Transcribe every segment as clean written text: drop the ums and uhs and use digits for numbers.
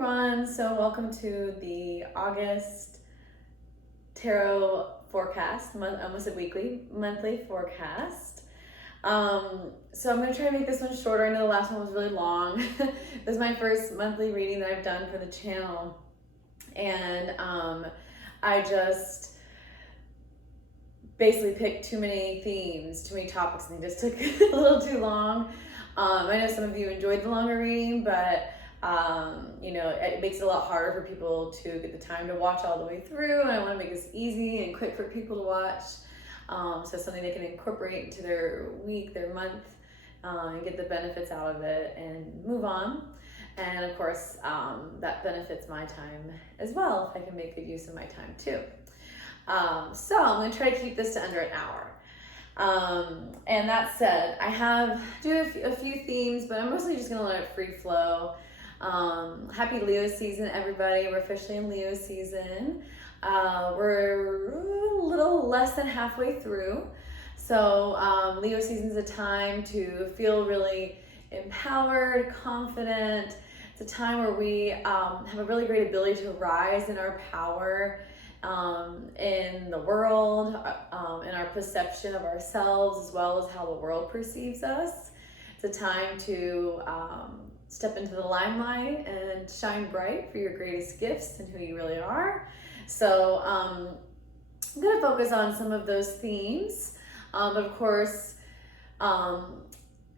everyone. So welcome to the August tarot forecast, almost a monthly forecast. So I'm going to try to make this one shorter. I know the last one was really long. This is my first monthly reading that I've done for the channel. And I just basically picked too many themes, too many topics, and they just took a little too long. I know some of you enjoyed the longer reading, but it makes it a lot harder for people to get the time to watch all the way through, and I want to make this easy and quick for people to watch, so something they can incorporate into their week, their month, and get the benefits out of it and move on. And of course, that benefits my time as well, if I can make good use of my time too. So I'm going to try to keep this to under an hour. And that said, I do a few themes, but I'm mostly just going to let it free flow. Happy Leo season, everybody. We're officially in Leo season. We're a little less than halfway through. So Leo season is a time to feel really empowered, confident. It's a time where we have a really great ability to rise in our power in the world, in our perception of ourselves, as well as how the world perceives us. It's a time to step into the limelight and shine bright for your greatest gifts and who you really are. So I'm going to focus on some of those themes. But of course,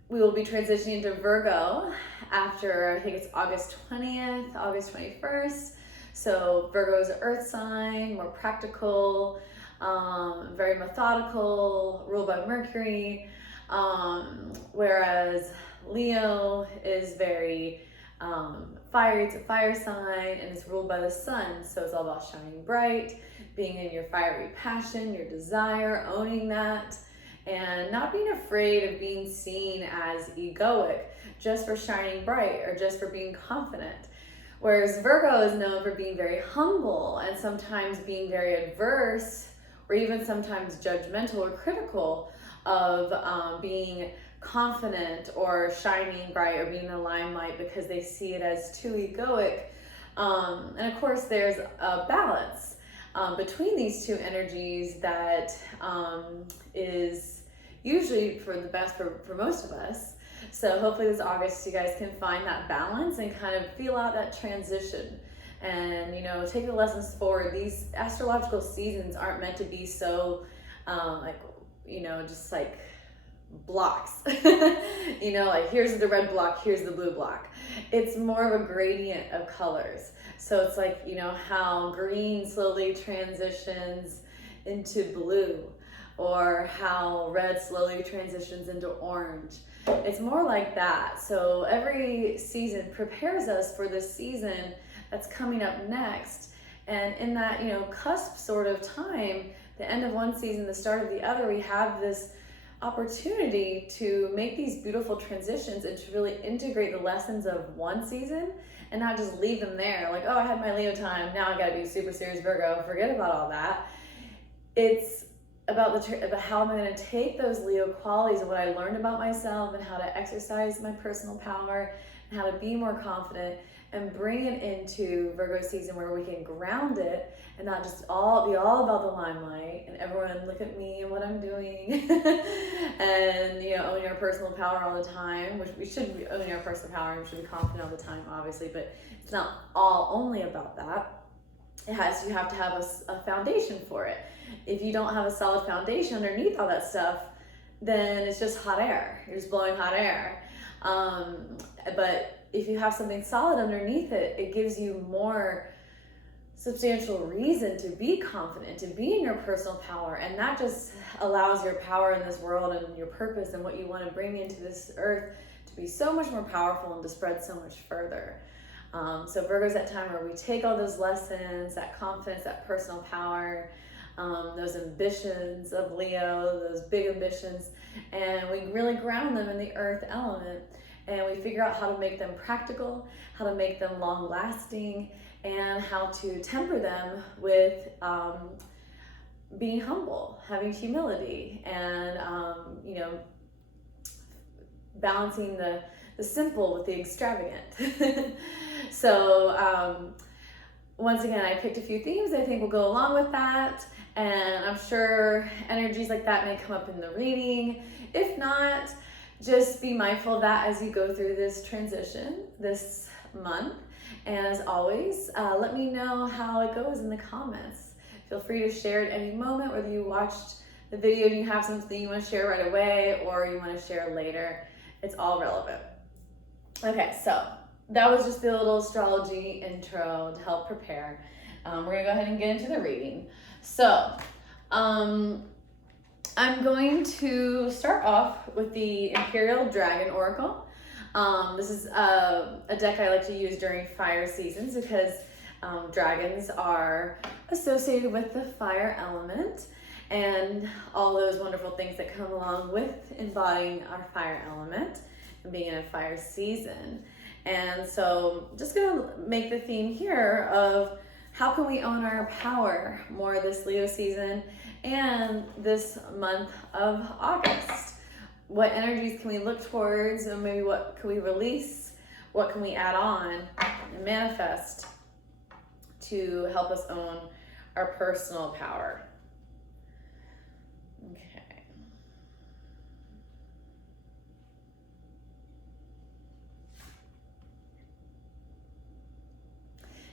we will be transitioning into Virgo after, I think it's August 20th, August 21st. So Virgo is an earth sign, more practical, very methodical, ruled by Mercury, whereas Leo is very fiery. It's a fire sign and it's ruled by the sun. So it's all about shining bright, being in your fiery passion, your desire, owning that, and not being afraid of being seen as egoic just for shining bright or just for being confident. Whereas Virgo is known for being very humble and sometimes being very adverse or even sometimes judgmental or critical of being confident or shining bright or being in the limelight because they see it as too egoic. And of course there's a balance between these two energies that is usually for the best for most of us. So hopefully this August you guys can find that balance and kind of feel out that transition and, take the lessons forward. These astrological seasons aren't meant to be so just like blocks, like here's the red block, here's the blue block. It's more of a gradient of colors. So it's like, how green slowly transitions into blue, or how red slowly transitions into orange. It's more like that. So every season prepares us for the season that's coming up next. And in that, cusp sort of time, the end of one season, the start of the other, we have this opportunity to make these beautiful transitions and to really integrate the lessons of one season and not just leave them there. Like, oh, I had my Leo time, now I gotta be super serious Virgo. Forget about all that. It's about how I'm going to take those Leo qualities and what I learned about myself and how to exercise my personal power and how to be more confident and bring it into Virgo season where we can ground it and not just be all about the limelight and everyone look at me and what I'm doing and owning our personal power all the time, which we should be owning our personal power and we should be confident all the time, obviously, but it's not all only about that. You have to have a foundation for it. If you don't have a solid foundation underneath all that stuff, then it's just hot air. You're just blowing hot air. But if you have something solid underneath it, it gives you more substantial reason to be confident, to be in your personal power. And that just allows your power in this world and your purpose and what you want to bring into this earth to be so much more powerful and to spread so much further. So Virgo's that time where we take all those lessons, that confidence, that personal power, those ambitions of Leo, those big ambitions, and we really ground them in the earth element, and we figure out how to make them practical, how to make them long lasting, and how to temper them with being humble, having humility, and balancing the the simple with the extravagant. So once again, I picked a few themes I think will go along with that, and I'm sure energies like that may come up in the reading. If not, just be mindful of that as you go through this transition this month. And as always, let me know how it goes in the comments. Feel free to share at any moment, whether you watched the video and you have something you want to share right away or you want to share later. It's all relevant. Okay, so that was just the little astrology intro to help prepare. We're gonna go ahead and get into the reading. So, I'm going to start off with the Imperial Dragon Oracle. This is a deck I like to use during fire seasons because dragons are associated with the fire element and all those wonderful things that come along with embodying our fire element and being in a fire season. And so just gonna make the theme here of how can we own our power more this Leo season and this month of August. What energies can we look towards, and maybe what can we release, what can we add on and manifest to help us own our personal power. Okay.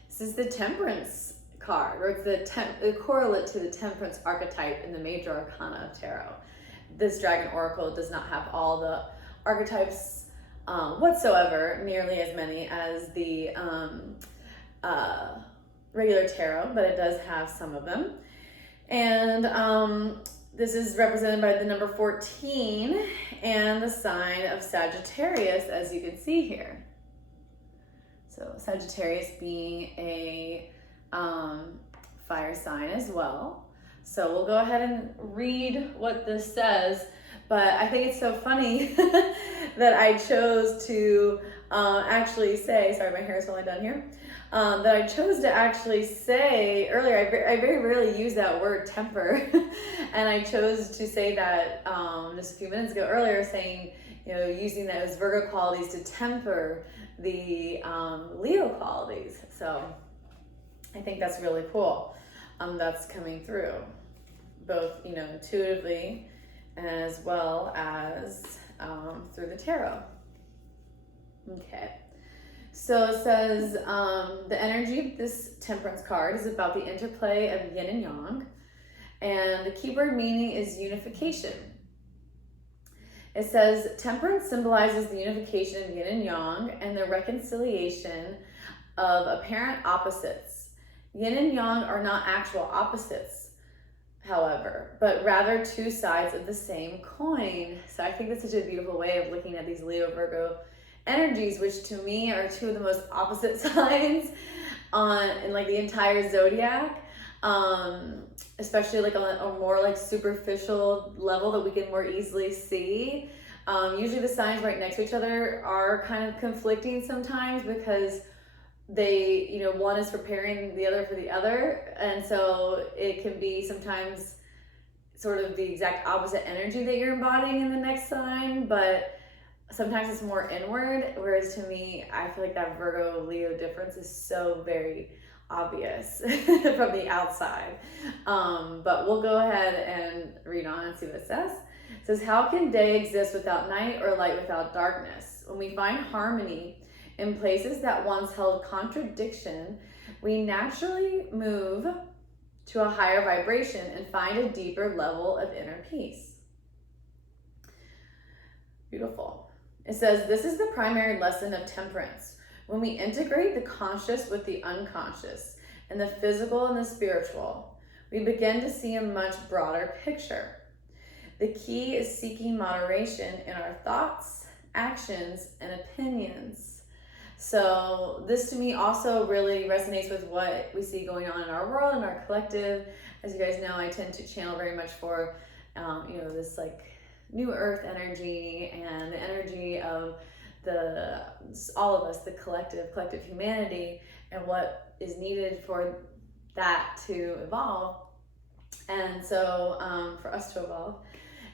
This is the Temperance card, or it's the correlate to the Temperance archetype in the major arcana of tarot. This Dragon Oracle does not have all the archetypes whatsoever, nearly as many as the regular tarot, but it does have some of them. And this is represented by the number 14 and the sign of Sagittarius, as you can see here. So Sagittarius being a fire sign as well. So we'll go ahead and read what this says, but I think it's so funny that I chose to actually say, sorry, my hair is falling down here, that I chose to actually say earlier, I very rarely use that word temper, and I chose to say that just a few minutes ago earlier, saying, you know, using those Virgo qualities to temper the Leo qualities. So I think that's really cool. That's coming through, both, you know, intuitively as well as through the tarot. Okay, so it says the energy of this Temperance card is about the interplay of yin and yang, and the keyword meaning is unification. It says Temperance symbolizes the unification of yin and yang and the reconciliation of apparent opposites. Yin and yang are not actual opposites, however, but rather two sides of the same coin. So I think that's such a beautiful way of looking at these Leo Virgo energies, which to me are two of the most opposite signs in like the entire zodiac, especially like on a more like superficial level that we can more easily see. Usually the signs right next to each other are kind of conflicting sometimes because they, you know, one is preparing the other for the other, and so it can be sometimes sort of the exact opposite energy that you're embodying in the next sign, but sometimes it's more inward, whereas to me, I feel like that Virgo Leo difference is so very obvious from the outside. But we'll go ahead and read on and see what it says. It says, how can day exist without night or light without darkness? When we find harmony in places that once held contradiction, we naturally move to a higher vibration and find a deeper level of inner peace. Beautiful. It says, this is the primary lesson of temperance. When we integrate the conscious with the unconscious and the physical and the spiritual, we begin to see a much broader picture. The key is seeking moderation in our thoughts, actions, and opinions. So this to me also really resonates with what we see going on in our world and our collective. As you guys know, I tend to channel very much for, you know, this like new earth energy and the energy of all of us, the collective humanity, and what is needed for that to evolve. And so for us to evolve.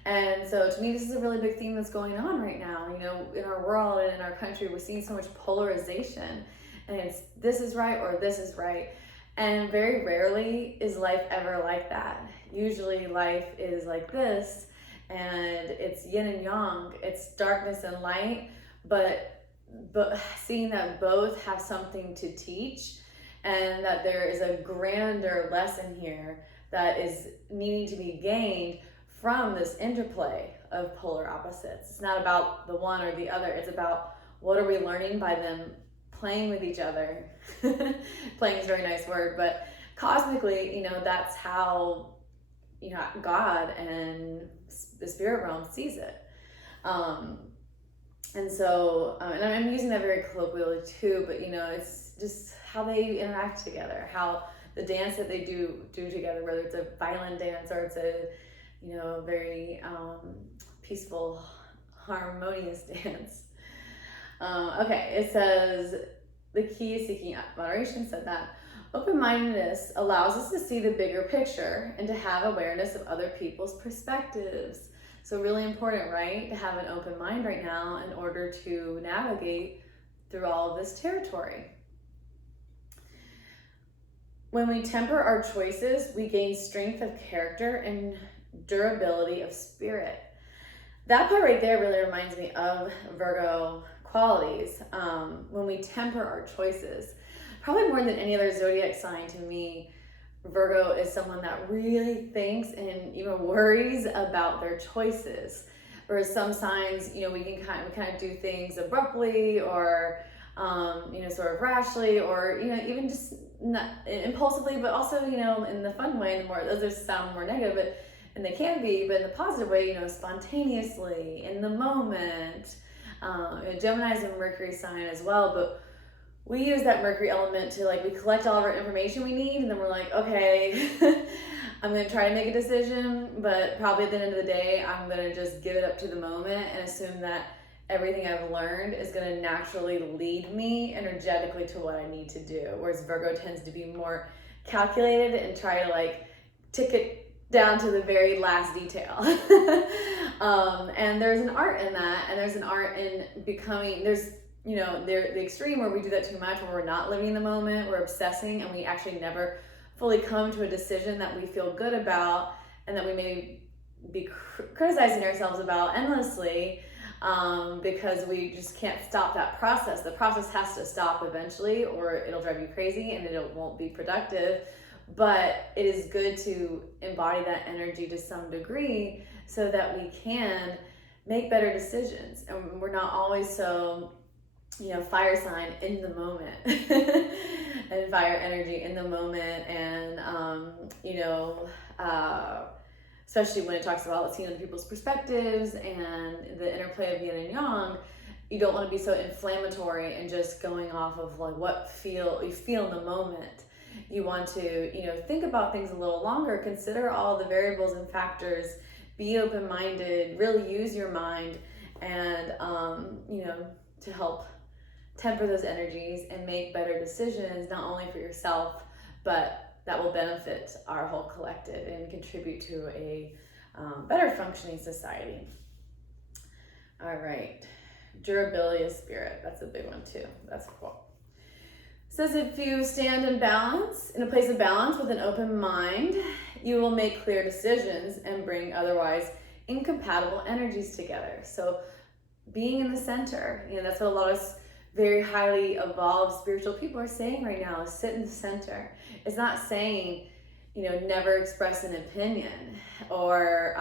And so to me, this is a really big theme that's going on right now. You know, in our world and in our country, we're seeing so much polarization, and it's this is right or this is right. And very rarely is life ever like that. Usually life is like this, and it's yin and yang, it's darkness and light, but seeing that both have something to teach, and that there is a grander lesson here that is needing to be gained from this interplay of polar opposites. It's not about the one or the other, it's about what are we learning by them playing with each other. Playing is a very nice word, but cosmically, you know, that's how, you know, God and the spirit realm sees it. And so, and I'm using that very colloquially too, but you know, it's just how they interact together, how the dance that they do together, whether it's a violent dance or it's a, you know, very peaceful, harmonious dance. Okay, it says, the key is seeking moderation, said that. Open-mindedness allows us to see the bigger picture and to have awareness of other people's perspectives. So really important, right? To have an open mind right now in order to navigate through all of this territory. When we temper our choices, we gain strength of character and durability of spirit. That part right there really reminds me of Virgo qualities. When we temper our choices, probably more than any other zodiac sign to me, Virgo is someone that really thinks and even worries about their choices. Whereas some signs, you know, we kind of do things abruptly or, you know, sort of rashly, or, you know, even just not impulsively, but also, you know, in the fun way. The more those sound more negative, but and they can be, but in the positive way, you know, spontaneously in the moment. Gemini is a Mercury sign as well, but we use that Mercury element to, like, we collect all of our information we need, and then we're like, okay, I'm going to try to make a decision, but probably at the end of the day, I'm going to just give it up to the moment and assume that everything I've learned is going to naturally lead me energetically to what I need to do. Whereas Virgo tends to be more calculated and try to, like, tick it down to the very last detail. And there's an art in that, and there's an art in becoming, there's, you know, the extreme where we do that too much, where we're not living in the moment, we're obsessing, and we actually never fully come to a decision that we feel good about and that we may be criticizing ourselves about endlessly, because we just can't stop that process. The process has to stop eventually, or it'll drive you crazy and it won't be productive. But it is good to embody that energy to some degree so that we can make better decisions, and we're not always so, you know, fire sign in the moment and fire energy in the moment. And you know, especially when it talks about seeing other people's perspectives and the interplay of yin and yang, you don't want to be so inflammatory and just going off of like what you feel in the moment. You want to, you know, think about things a little longer, consider all the variables and factors, be open-minded, really use your mind, and you know, to help temper those energies and make better decisions, not only for yourself, but that will benefit our whole collective and contribute to a better functioning society. All right, durability of spirit, that's a big one too. That's cool. It says, if you stand in balance, in a place of balance with an open mind, you will make clear decisions and bring otherwise incompatible energies together. So being in the center, you know, that's what a lot of very highly evolved spiritual people are saying right now, is sit in the center. It's not saying, you know, never express an opinion, or,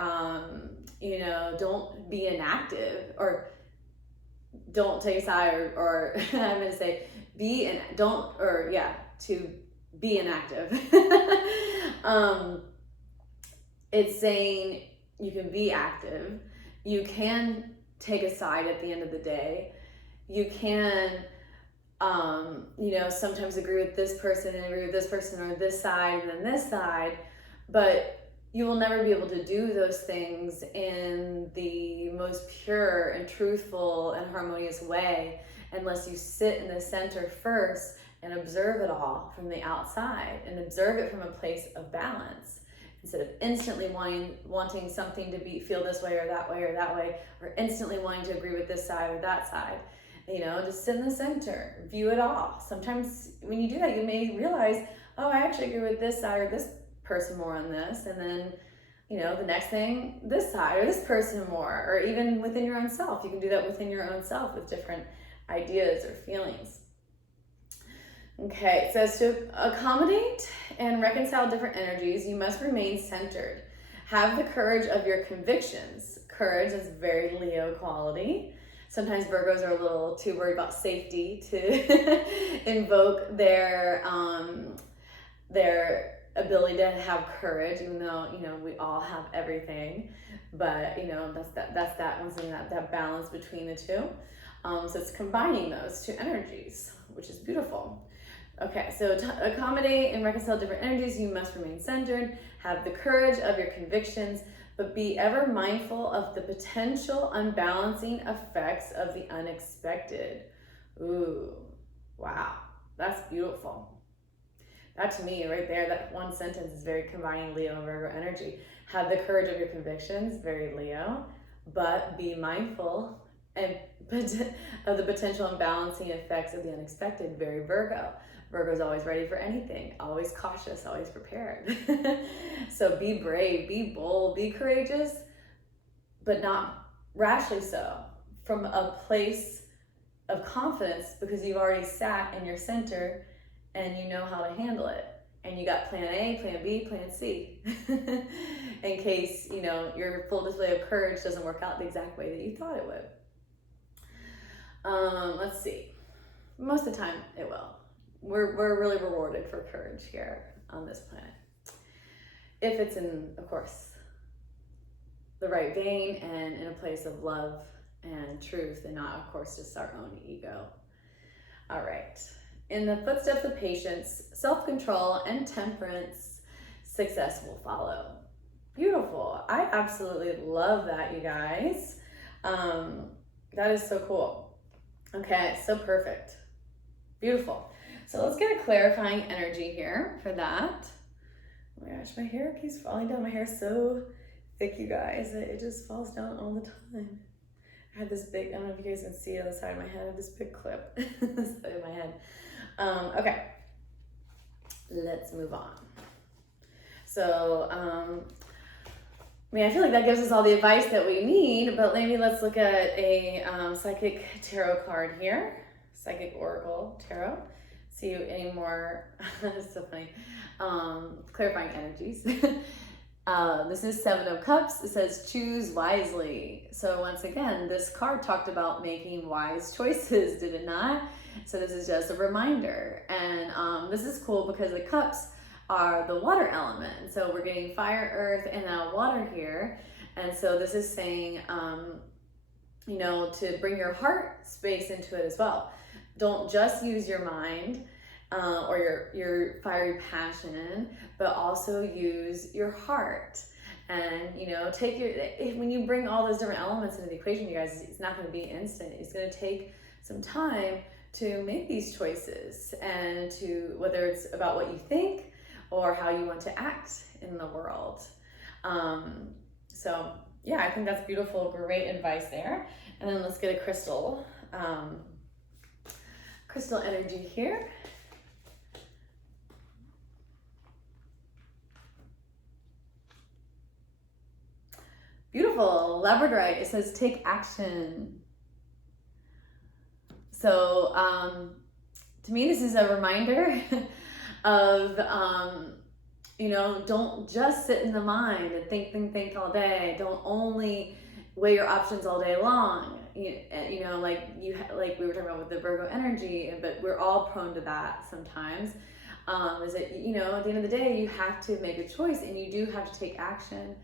you know, don't be inactive, or don't take a side, or I'm going to say to be inactive. It's saying you can be active, you can take a side at the end of the day, you can, you know, sometimes agree with this person and agree with this person, or this side and then this side, but you will never be able to do those things in the most pure and truthful and harmonious way unless you sit in the center first and observe it all from the outside and observe it from a place of balance. instead of instantly wanting something to feel this way or that way or that way, or instantly wanting to agree with this side or that side. Just sit in the center, view it all. Sometimes when you do that, you may realize, oh, I actually agree with this side or this person more on this. And then, the next thing, this side or this person more, or even within your own self. You can do that within your own self with different ideas or feelings. Okay, it says to accommodate and reconcile different energies, you must remain centered. Have the courage of your convictions. Courage is very Leo quality. Sometimes Virgos are a little too worried about safety to invoke their ability to have courage, even though, we all have everything. But, that's that one thing, that balance between the two. So it's combining those two energies, which is beautiful. Okay, so to accommodate and reconcile different energies, you must remain centered, have the courage of your convictions, but be ever mindful of the potential unbalancing effects of the unexpected. Ooh, wow, that's beautiful. That to me, right there, that one sentence is very combining Leo and Virgo energy. Have the courage of your convictions, very Leo, but be mindful of the potential unbalancing effects of the unexpected, very Virgo. Virgo's always ready for anything, always cautious, always prepared. So be brave, be bold, be courageous, but not rashly so, from a place of confidence, because you've already sat in your center and you know how to handle it. And you got plan A, plan B, plan C. In case, your full display of courage doesn't work out the exact way that you thought it would. Let's see. Most of the time it will. We're really rewarded for courage here on this planet. If it's in, of course, the right vein and in a place of love and truth, and not, of course, just our own ego. All right. In the footsteps of patience, self-control, and temperance, success will follow. Beautiful. I absolutely love that, you guys. That is so cool. Okay, so perfect. Beautiful. So let's get a clarifying energy here for that. Oh my gosh, my hair keeps falling down. My hair is so thick, you guys. It just falls down all the time. I have this big, I don't know if you guys can see on the side of my head, I have this big clip on the side of my head. Okay, let's move on. So, I feel like that gives us all the advice that we need, but maybe let's look at a psychic tarot card here. Psychic Oracle Tarot. See any more, it's so funny, clarifying energies. This is 7 of Cups. It says choose wisely. So once again, this card talked about making wise choices, did it not? So this is just a reminder. And this is cool because the cups are the water element. So we're getting fire, earth, and now water here. And so this is saying, to bring your heart space into it as well. Don't just use your mind or your fiery passion, but also use your heart. And, take when you bring all those different elements into the equation, you guys, it's not going to be instant. It's going to take some time to make these choices, and to, whether it's about what you think or how you want to act in the world. So yeah, I think that's beautiful. Great advice there. And then let's get a crystal. Crystal energy here. Beautiful. Labradorite. It says take action. So to me, this is a reminder of, don't just sit in the mind and think all day. Don't only weigh your options all day long. Like we were talking about with the Virgo energy, but we're all prone to that sometimes. Is that, at the end of the day, you have to make a choice, and you do have to take action.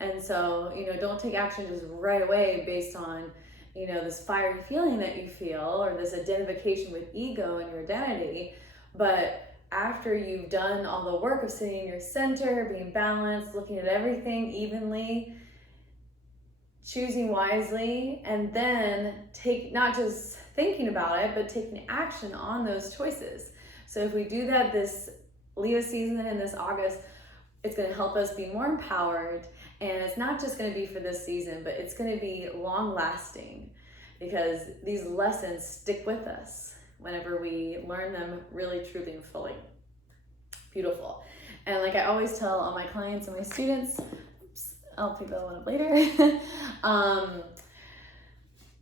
And so, don't take action just right away based on, this fiery feeling that you feel, or this identification with ego and your identity. But after you've done all the work of sitting in your center, being balanced, looking at everything evenly, choosing wisely, and then not just thinking about it, but taking action on those choices. So if we do that this Leo season in this August, It's going to help us be more empowered, and it's not just going to be for this season, but it's going to be long lasting, because these lessons stick with us whenever we learn them really, truly, and fully. Beautiful. And like I always tell all my clients and my students, I'll pick that one up later.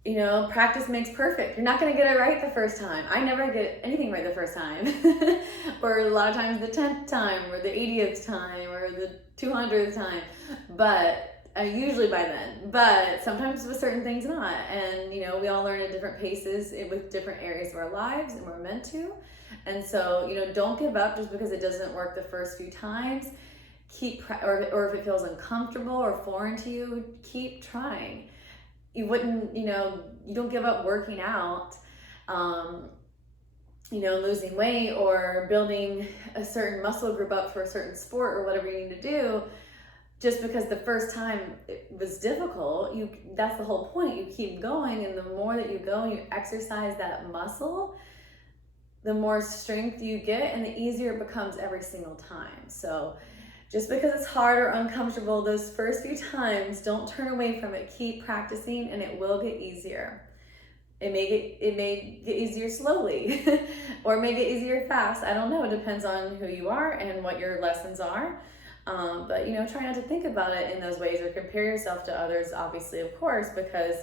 You know, practice makes perfect. You're not going to get it right the first time. I never get anything right the first time. Or a lot of times the 10th time, or the 80th time, or the 200th time. But usually by then. But sometimes with certain things not. And, you know, we all learn at different paces with different areas of our lives, and we're meant to. And so, you know, don't give up just because it doesn't work the first few times. Or if it feels uncomfortable or foreign to you, keep trying. You wouldn't, you know, you don't give up working out, you know, losing weight or building a certain muscle group up for a certain sport or whatever you need to do just because the first time it was difficult. That's the whole point. You keep going, and the more that you go and you exercise that muscle, the more strength you get and the easier it becomes every single time. So just because it's hard or uncomfortable those first few times, don't turn away from it. Keep practicing, and it will get easier. It may get easier slowly, or it may get easier fast. I don't know. It depends on who you are and what your lessons are. But, you know, try not to think about it in those ways or compare yourself to others, obviously, of course, because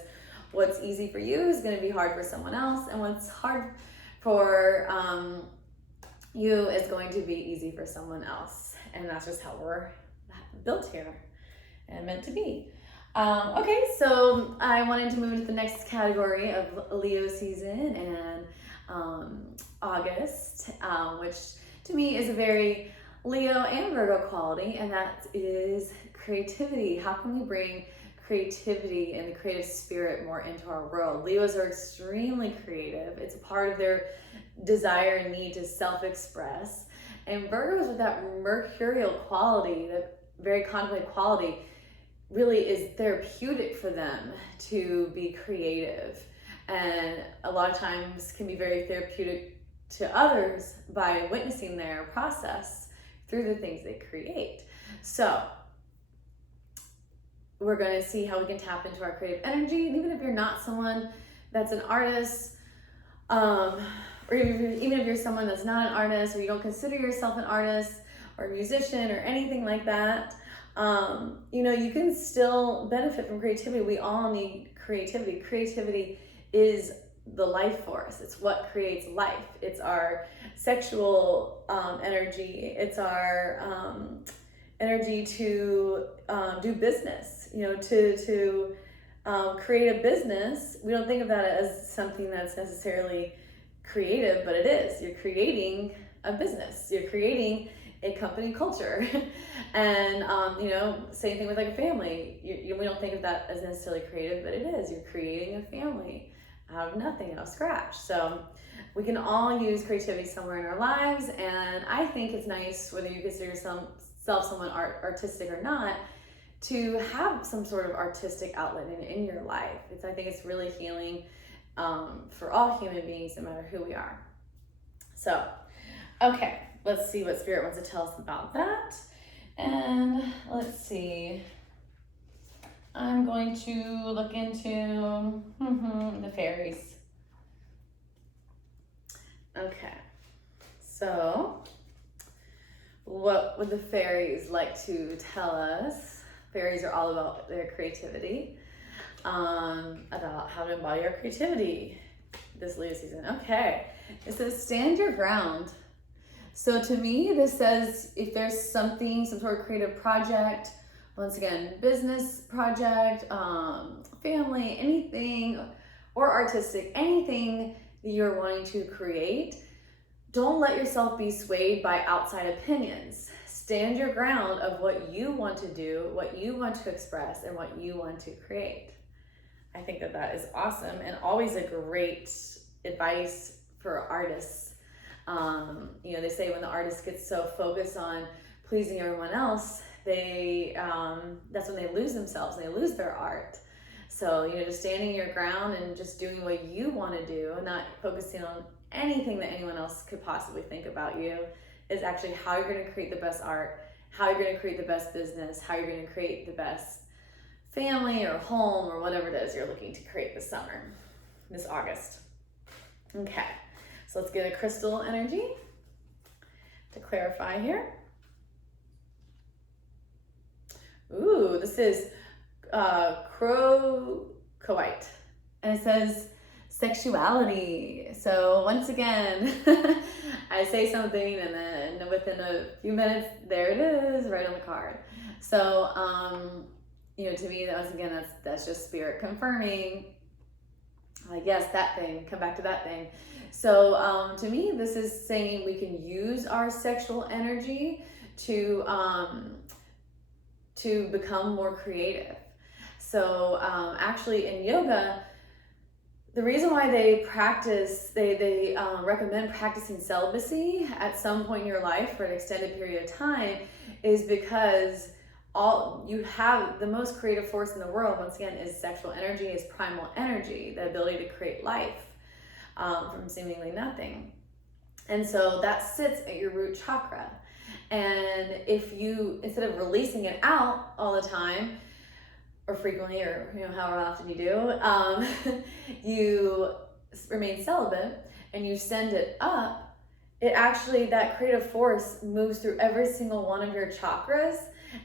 what's easy for you is going to be hard for someone else, and what's hard for you is going to be easy for someone else. And that's just how we're built here and meant to be. Okay, so I wanted to move into the next category of Leo season and August, which to me is a very Leo and Virgo quality, and that is creativity. How can we bring creativity and the creative spirit more into our world? Leos are extremely creative. It's a part of their desire and need to self-express. And Virgos with that mercurial quality, that very contemplative quality, really is therapeutic for them to be creative. And a lot of times can be very therapeutic to others by witnessing their process through the things they create. So we're going to see how we can tap into our creative energy. And even if you're not someone that's an artist, or even if you're someone that's not an artist, or you don't consider yourself an artist or a musician or anything like that, you know, you can still benefit from creativity. We all need creativity. Creativity is the life force. It's what creates life. It's our sexual energy. It's our energy to do business, you know, to create a business. We don't think of that as something that's necessarily creative, but it is. You're creating a business. You're creating a company culture. And, you know, same thing with like a family. We don't think of that as necessarily creative, but it is. You're creating a family out of nothing, out of scratch. So we can all use creativity somewhere in our lives. And I think it's nice, whether you consider yourself someone artistic or not, to have some sort of artistic outlet in your life. I think it's really healing for all human beings, no matter who we are. So, okay, let's see what Spirit wants to tell us about that. And let's see. I'm going to look into the fairies. Okay, so what would the fairies like to tell us? Fairies are all about their creativity. About how to embody our creativity this Leo season. Okay, it says stand your ground. So to me, this says if there's some sort of creative project, once again, business project, family, anything, or artistic, anything that you're wanting to create, don't let yourself be swayed by outside opinions. Stand your ground of what you want to do, what you want to express, and what you want to create. I think that is awesome and always a great advice for artists. You know, they say when the artist gets so focused on pleasing everyone else, that's when they lose themselves and they lose their art. So, you know, just standing your ground and just doing what you want to do and not focusing on anything that anyone else could possibly think about you is actually how you're going to create the best art, how you're going to create the best business, how you're going to create the best family or home or whatever it is you're looking to create this summer, this August. Okay, so let's get a crystal energy to clarify here. Ooh, this is crocoite, and it says sexuality. So once again, I say something and then within a few minutes, there it is, right on the card. So, to me, that once again, that's just spirit confirming, like, yes, that thing, come back to that thing. So to me, this is saying we can use our sexual energy to become more creative. So actually in yoga, the reason why they recommend practicing celibacy at some point in your life for an extended period of time is because you have the most creative force in the world, once again, is sexual energy, is primal energy, the ability to create life from seemingly nothing. And so that sits at your root chakra. And if you, instead of releasing it out all the time, or frequently, or however often you do, you remain celibate and you send it up, it actually, that creative force moves through every single one of your chakras,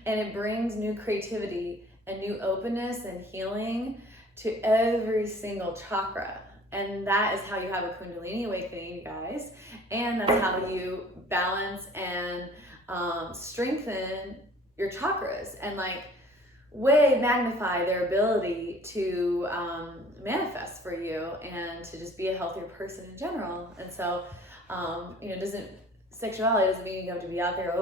and it brings new creativity and new openness and healing to every single chakra. And that is how you have a Kundalini awakening, you guys. And that's how you balance and strengthen your chakras and way magnify their ability to manifest for you and to just be a healthier person in general. And so, sexuality doesn't mean you have to be out there,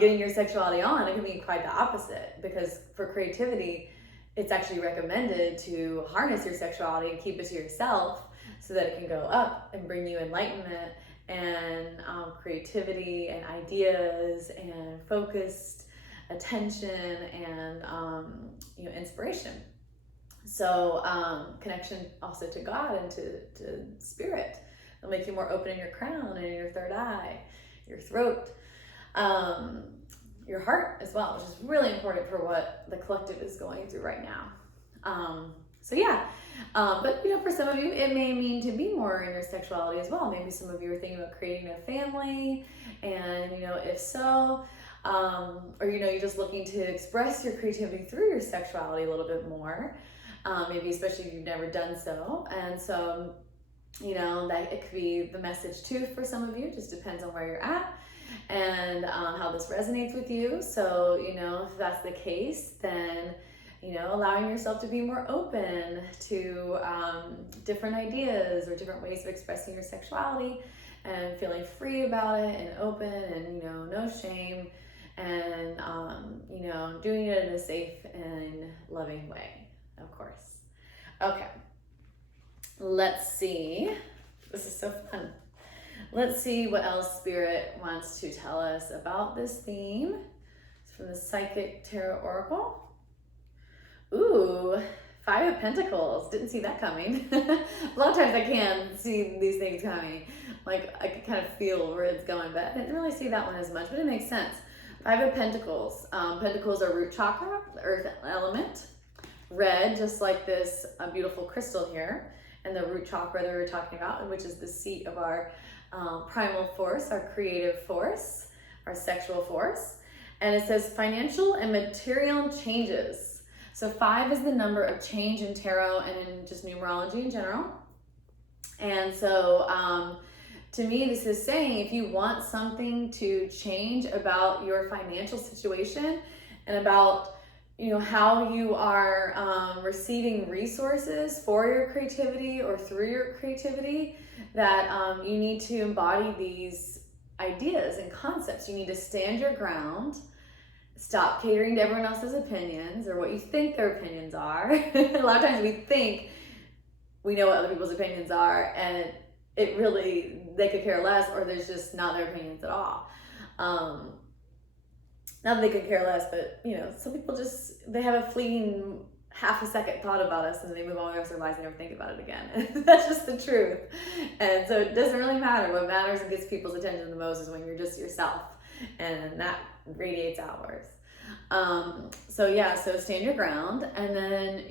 getting your sexuality on. It can be quite the opposite, because for creativity, it's actually recommended to harness your sexuality and keep it to yourself so that it can go up and bring you enlightenment and creativity and ideas and focused attention and inspiration. So connection also to God and to spirit. It'll make you more open in your crown and in your third eye, your throat, your heart as well, which is really important for what the collective is going through right now. But for some of you, it may mean to be more in your sexuality as well. Maybe some of you are thinking about creating a family, and if so, or you're just looking to express your creativity through your sexuality a little bit more, maybe especially if you've never done so. And so that it could be the message too for some of you. It just depends on where you're at and how this resonates with you. So if that's the case, then allowing yourself to be more open to different ideas or different ways of expressing your sexuality, and feeling free about it and open and no shame, and doing it in a safe and loving way, of course. Okay, let's see. This is so fun. Let's see what else Spirit wants to tell us about this theme. It's from the Psychic Tarot Oracle. Ooh, 5 of Pentacles. Didn't see that coming. A lot of times I can see these things coming. I can kind of feel where it's going, but I didn't really see that one as much, but it makes sense. 5 of Pentacles. Pentacles are root chakra, the earth element. Red, just like this beautiful crystal here. And the root chakra that we were talking about, which is the seat of our primal force, our creative force, our sexual force. And it says financial and material changes. So 5 is the number of change in tarot and in just numerology in general. And so to me, this is saying if you want something to change about your financial situation and about how you are receiving resources for your creativity or through your creativity, that you need to embody these ideas and concepts. You need to stand your ground. Stop catering to everyone else's opinions or what you think their opinions are. A lot of times we think we know what other people's opinions are, and it really, they could care less, or there's just not their opinions at all. Not that they could care less, but some people they have a fleeting half a second thought about us and then they move on with the rest of their lives and never think about it again. That's just the truth. And so it doesn't really matter. What matters and gets people's attention the most is when you're just yourself and that radiates outwards. So stand your ground, and then,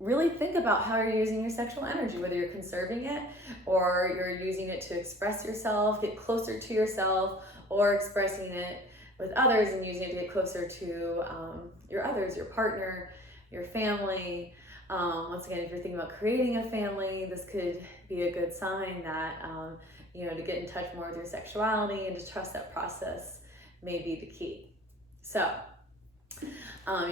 really think about how you're using your sexual energy, whether you're conserving it or you're using it to express yourself, get closer to yourself, or expressing it with others and using it to get closer to your others, your partner, your family. Once again, if you're thinking about creating a family, this could be a good sign that, to get in touch more with your sexuality and to trust that process may be the key. So,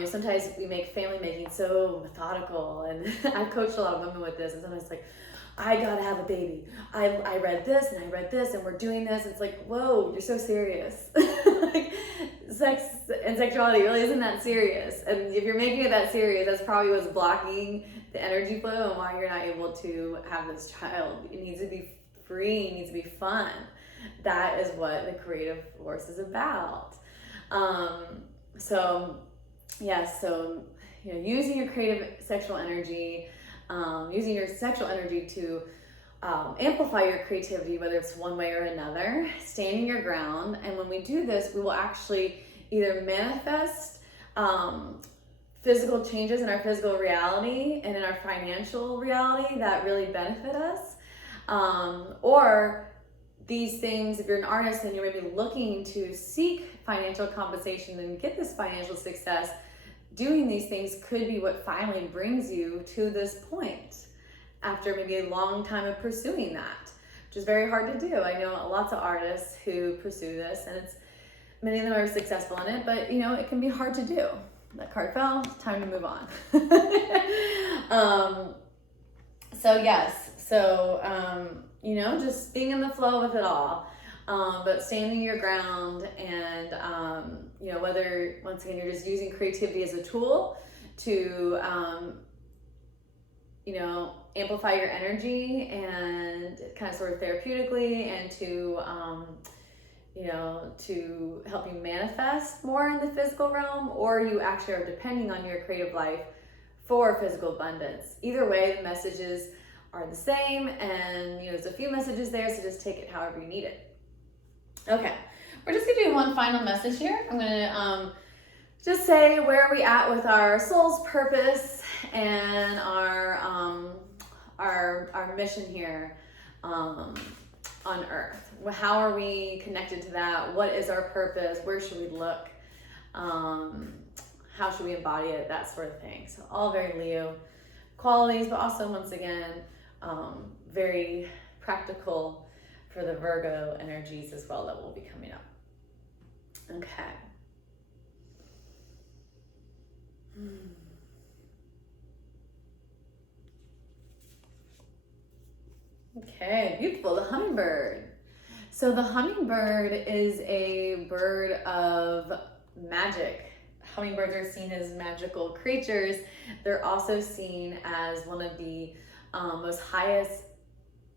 sometimes we make family making so methodical, and I've coached a lot of women with this, and sometimes it's like, I gotta have a baby. I read this and I read this and we're doing this. It's like, whoa, you're so serious. Like, sex and sexuality really isn't that serious. And if you're making it that serious, that's probably what's blocking the energy flow and why you're not able to have this child. It needs to be free, it needs to be fun. That is what the creative force is about. Using your creative sexual energy, using your sexual energy to amplify your creativity, whether it's one way or another, standing your ground. And when we do this, we will actually either manifest physical changes in our physical reality and in our financial reality that really benefit us, or these things, if you're an artist and you're maybe looking to seek financial compensation and get this financial success, doing these things could be what finally brings you to this point after maybe a long time of pursuing that, which is very hard to do. I know lots of artists who pursue this, and many of them are successful in it, but it can be hard to do. That card fell, time to move on. Just being in the flow with it all. But standing your ground, and whether, once again, you're just using creativity as a tool to amplify your energy and kind of sort of therapeutically, and to help you manifest more in the physical realm, or you actually are depending on your creative life for physical abundance. Either way, the messages are the same, and there's a few messages there, so just take it however you need it. Okay, we're just gonna do one final message here. I'm gonna just say, where are we at with our soul's purpose and our mission here on Earth? How are we connected to that? What is our purpose? Where should we look? How should we embody it? That sort of thing. So all very Leo qualities, but also, once again, very practical for the Virgo energies as well that will be coming up. Okay. Okay, beautiful. The hummingbird. So the hummingbird is a bird of magic. Hummingbirds are seen as magical creatures. They're also seen as one of the most highest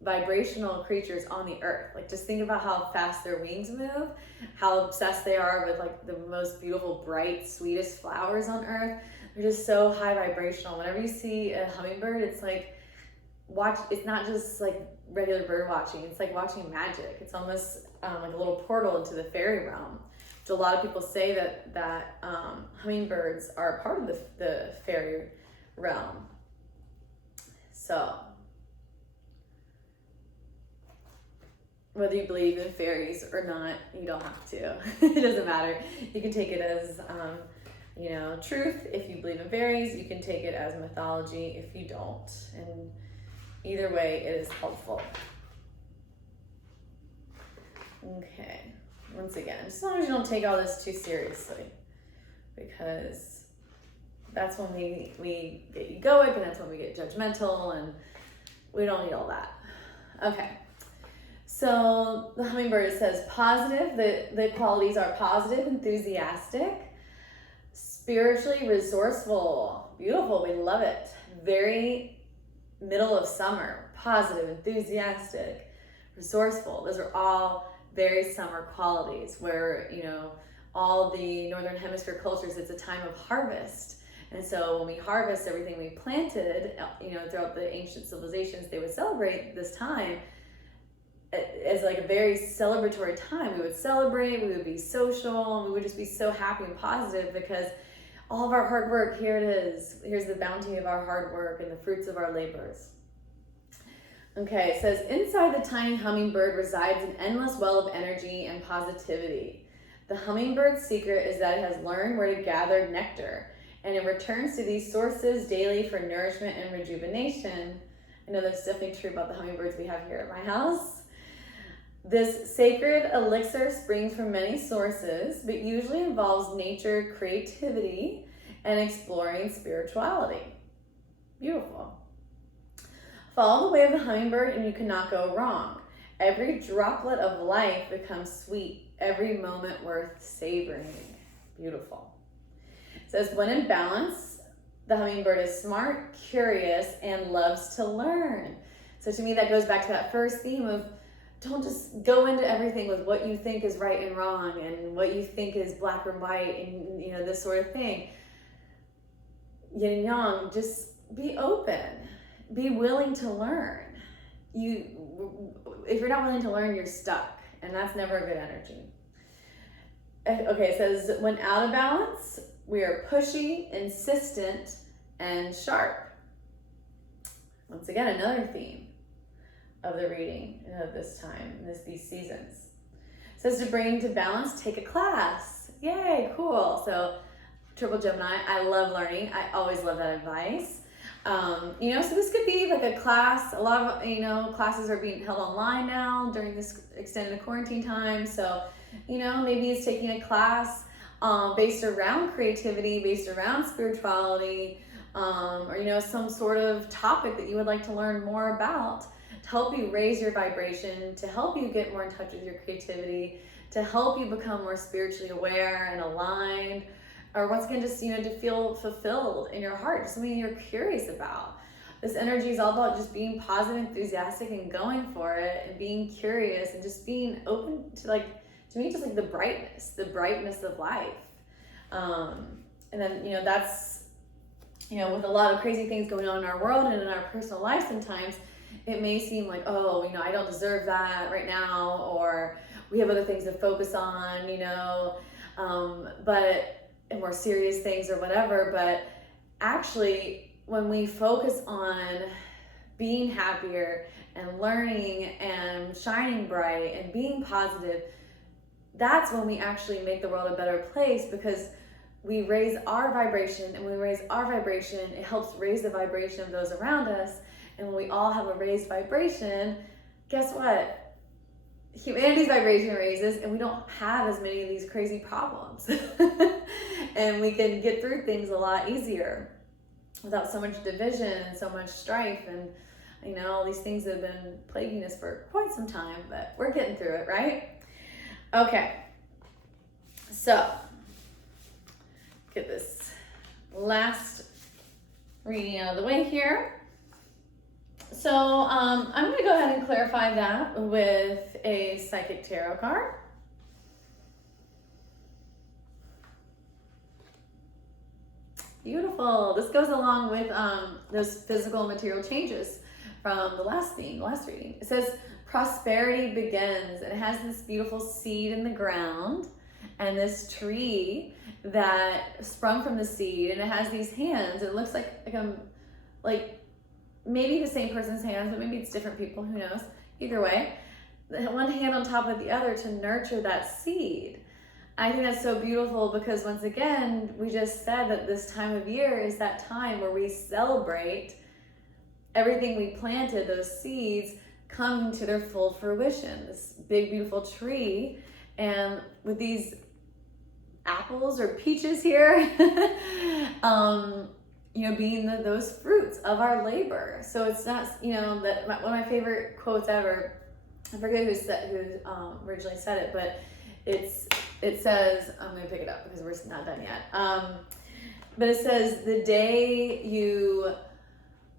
vibrational creatures on the earth. Like, just think about how fast their wings move, how obsessed they are with like the most beautiful, bright, sweetest flowers on earth. They're just so high vibrational. Whenever you see a hummingbird, it's like it's not just like regular bird watching, it's like watching magic. It's almost like a little portal into the fairy realm. So a lot of people say that hummingbirds are part of the fairy realm. So whether you believe in fairies or not, you don't have to. It doesn't matter. You can take it as truth if you believe in fairies. You can take it as mythology if you don't. And either way, it is helpful. Okay. Once again, as long as you don't take all this too seriously, because that's when we get egoic, and that's when we get judgmental, and we don't need all that. Okay. So the hummingbird, it says positive. The qualities are positive, enthusiastic, spiritually resourceful. Beautiful. We love it. Very middle of summer. Positive, enthusiastic, resourceful. Those are all very summer qualities, where all the northern hemisphere cultures, it's a time of harvest. And so when we harvest everything we planted, throughout the ancient civilizations, they would celebrate this time as like a very celebratory time. We would celebrate, we would be social, we would just be so happy and positive because all of our hard work, here it is. Here's the bounty of our hard work and the fruits of our labors. Okay, it says, inside the tiny hummingbird resides an endless well of energy and positivity. The hummingbird's secret is that it has learned where to gather nectar, and it returns to these sources daily for nourishment and rejuvenation. I know that's definitely true about the hummingbirds we have here at my house. This sacred elixir springs from many sources, but usually involves nature, creativity, and exploring spirituality. Beautiful. Follow the way of the hummingbird and you cannot go wrong. Every droplet of life becomes sweet, every moment worth savoring. Beautiful. It says, when in balance, the hummingbird is smart, curious, and loves to learn. So to me, that goes back to that first theme of don't just go into everything with what you think is right and wrong and what you think is black and white and, you know, this sort of thing. Yin and yang, just be open. Be willing to learn. If you're not willing to learn, you're stuck, and that's never a good energy. Okay, it says, when out of balance, we are pushy, insistent, and sharp. Once again, another theme of the reading of this time, these seasons. It says to bring to balance, take a class. Yay, cool. So, Triple Gemini, I love learning. I always love that advice. You know, so this could be like a class. A lot of, you know, classes are being held online now during this extended quarantine time. So, you know, maybe it's taking a class based around creativity, based around spirituality, or, you know, some sort of topic that you would like to learn more about to help you raise your vibration, to help you get more in touch with your creativity, to help you become more spiritually aware and aligned, or once again, just, you know, to feel fulfilled in your heart, just something you're curious about. This energy is all about just being positive, enthusiastic, and going for it, and being curious, and just being open to, like, to me, just like the brightness of life. And then, you know, that's, you know, with a lot of crazy things going on in our world and in our personal life, sometimes it may seem like, oh, you know, I don't deserve that right now, or we have other things to focus on, you know, and more serious things or whatever. But actually, when we focus on being happier and learning and shining bright and being positive, that's when we actually make the world a better place, because we raise our vibration, and when we raise our vibration, it helps raise the vibration of those around us. And when we all have a raised vibration, guess what? Humanity's vibration raises, and we don't have as many of these crazy problems. And we can get through things a lot easier without so much division and so much strife, and, you know, all these things that have been plaguing us for quite some time, but we're getting through it, right? Okay, so get this last reading out of the way here. So I'm going to go ahead and clarify that with a psychic tarot card. Beautiful. This goes along with those physical material changes from the last reading. It says prosperity begins, and it has this beautiful seed in the ground and this tree that sprung from the seed, and it has these hands. It looks like maybe the same person's hands, but maybe it's different people, who knows. Either way, one hand on top of the other to nurture that seed. I think that's so beautiful, because once again, we just said that this time of year is that time where we celebrate everything we planted, those seeds coming to their full fruition. This big, beautiful tree, and with these apples or peaches here, you know, being those fruits of our labor. So it's not, you know, that one of my favorite quotes ever, I forget who originally said it, but it says, I'm going to pick it up because we're not done yet. But it says, the day you,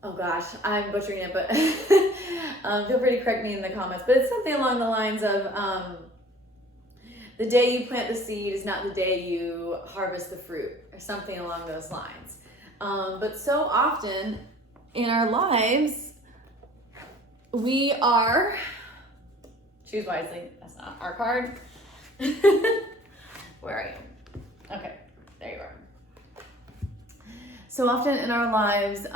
oh gosh, I'm butchering it, but feel free to correct me in the comments, but it's something along the lines of, the day you plant the seed is not the day you harvest the fruit, or something along those lines. But so often in our lives, we are Choose wisely. That's not our card. Where are you? Okay, there you are. So often in our lives,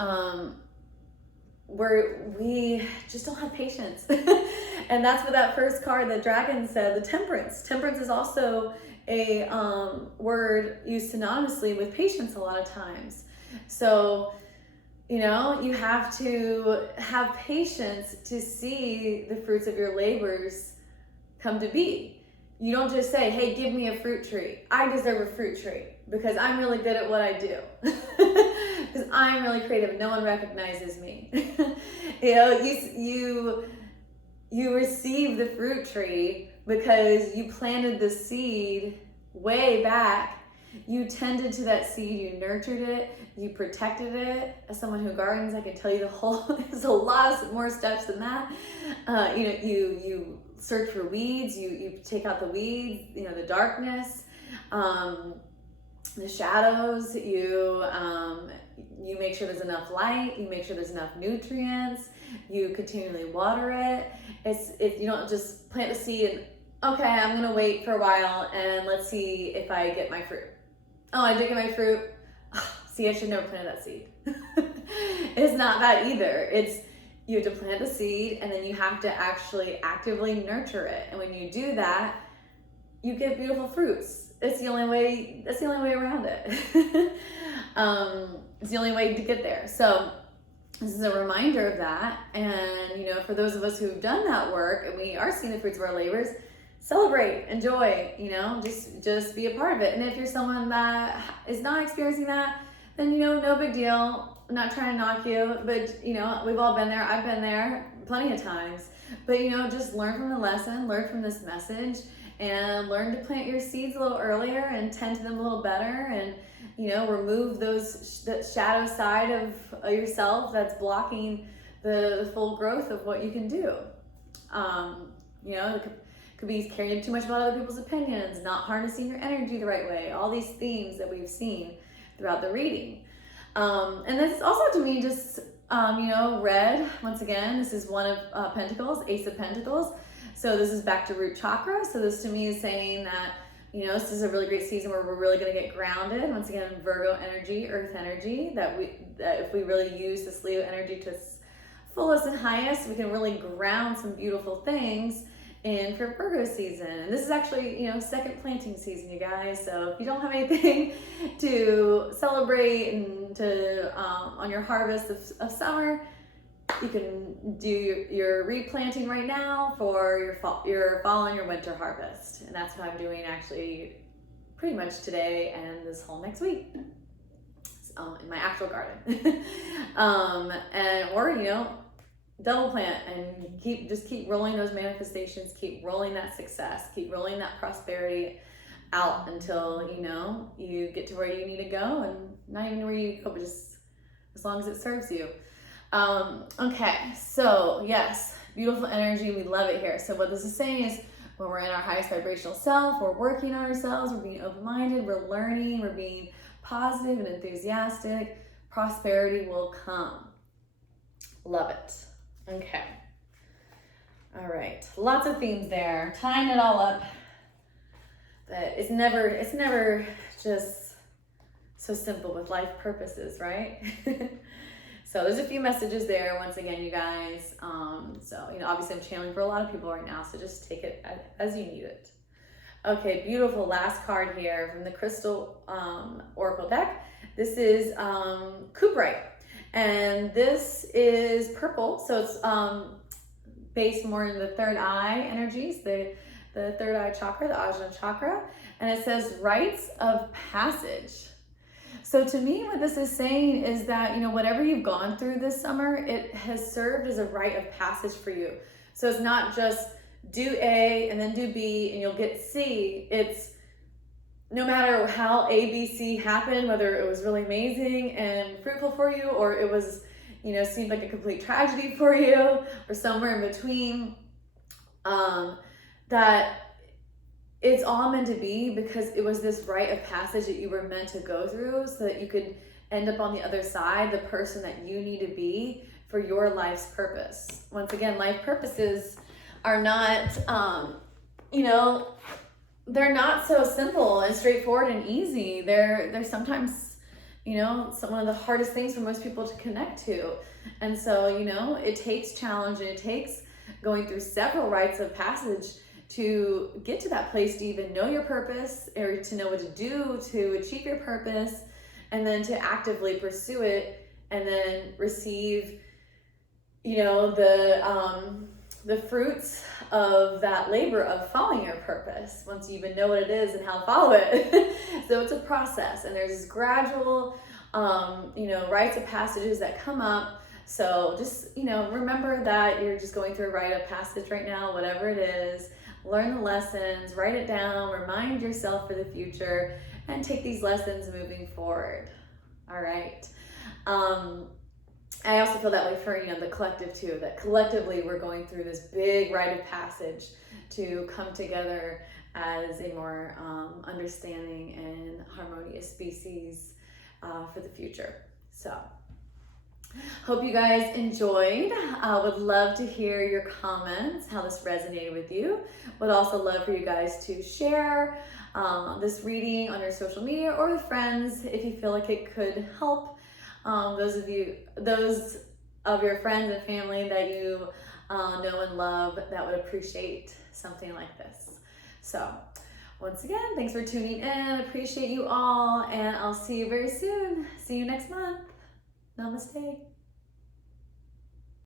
we just don't have patience. And that's what that first card, the dragon, said, the temperance. Temperance is also a word used synonymously with patience a lot of times. So, you know, you have to have patience to see the fruits of your labors come to be. You don't just say, hey, give me a fruit tree. I deserve a fruit tree because I'm really good at what I do. Because I'm really creative. No one recognizes me. You know, you receive the fruit tree because you planted the seed way back. You tended to that seed, you nurtured it, you protected it. As someone who gardens, I can tell you there's a lot more steps than that. You know, you search for weeds, you take out the weeds, you know, the darkness, the shadows, you make sure there's enough light, you make sure there's enough nutrients, you continually water it. You don't just plant the seed and, okay, I'm gonna wait for a while and let's see if I get my fruit. Oh, I did get my fruit. See, I should never plant that seed. It's not that either. You have to plant the seed and then you have to actually actively nurture it. And when you do that, you get beautiful fruits. That's the only way around it. It's the only way to get there. So this is a reminder of that. And, you know, for those of us who've done that work and we are seeing the fruits of our labors, celebrate, enjoy, you know, just be a part of it. And if you're someone that is not experiencing that, then, you know, no big deal. I'm not trying to knock you, but, you know, we've all been there. I've been there plenty of times. But, you know, just learn from the lesson, learn from this message, and learn to plant your seeds a little earlier and tend to them a little better, and, you know, remove that shadow side of yourself that's blocking the full growth of what you can do. You know, it could be caring too much about other people's opinions, not harnessing your energy the right way, all these themes that we've seen throughout the reading. And this also to me just, you know, red, once again, this is one of Pentacles, Ace of Pentacles. So this is back to root chakra. So this to me is saying that, you know, this is a really great season where we're really going to get grounded. Once again, Virgo energy, Earth energy, that if we really use this Leo energy to its fullest and highest, we can really ground some beautiful things in for Virgo season. And this is actually, you know, second planting season, you guys. So if you don't have anything to celebrate and to on your harvest of summer, you can do your replanting right now for your fall and your winter harvest. And that's what I'm doing actually pretty much today and this whole next week in my actual garden. Or, you know, double plant and keep rolling those manifestations, keep rolling that success, keep rolling that prosperity out until, you know, you get to where you need to go, and not even where you go, but just as long as it serves you. Okay, so yes, beautiful energy. We love it here. So what this is saying is when we're in our highest vibrational self, we're working on ourselves, we're being open-minded, we're learning, we're being positive and enthusiastic, prosperity will come. Love it. Okay. All right. Lots of themes there. Tying it all up. But it's never just so simple with life purposes, right? So there's a few messages there, once again, you guys. So, you know, obviously I'm channeling for a lot of people right now, so just take it as you need it. Okay, beautiful last card here from the Crystal Oracle deck. This is Cuprite, and this is purple, so it's based more in the third eye energies, the third eye chakra, the Ajna chakra, and it says rites of passage. So to me, what this is saying is that, you know, whatever you've gone through this summer, it has served as a rite of passage for you. So it's not just do A and then do B and you'll get C. It's no matter how A, B, C happened, whether it was really amazing and fruitful for you, or it was, you know, seemed like a complete tragedy for you, or somewhere in between, that it's all meant to be because it was this rite of passage that you were meant to go through so that you could end up on the other side, the person that you need to be for your life's purpose. Once again, life purposes are not, you know, they're not so simple and straightforward and easy. They're sometimes, you know, some of the hardest things for most people to connect to. And so, you know, it takes challenge and it takes going through several rites of passage to get to that place to even know your purpose, or to know what to do to achieve your purpose, and then to actively pursue it, and then receive, you know, the fruits of that labor of following your purpose once you even know what it is and how to follow it. So it's a process, and there's gradual, you know, rites of passages that come up. So just, you know, remember that you're just going through a rite of passage right now, whatever it is. Learn the lessons, write it down, remind yourself for the future, and take these lessons moving forward. All right. I also feel that way for, you know, the collective too, that collectively we're going through this big rite of passage to come together as a more understanding and harmonious species for the future. So hope you guys enjoyed. Would love to hear your comments, how this resonated with you. Would also love for you guys to share this reading on your social media or with friends if you feel like it could help those of your friends and family that you know and love that would appreciate something like this. So once again, thanks for tuning in. Appreciate you all, and I'll see you very soon. See you next month. Namaste.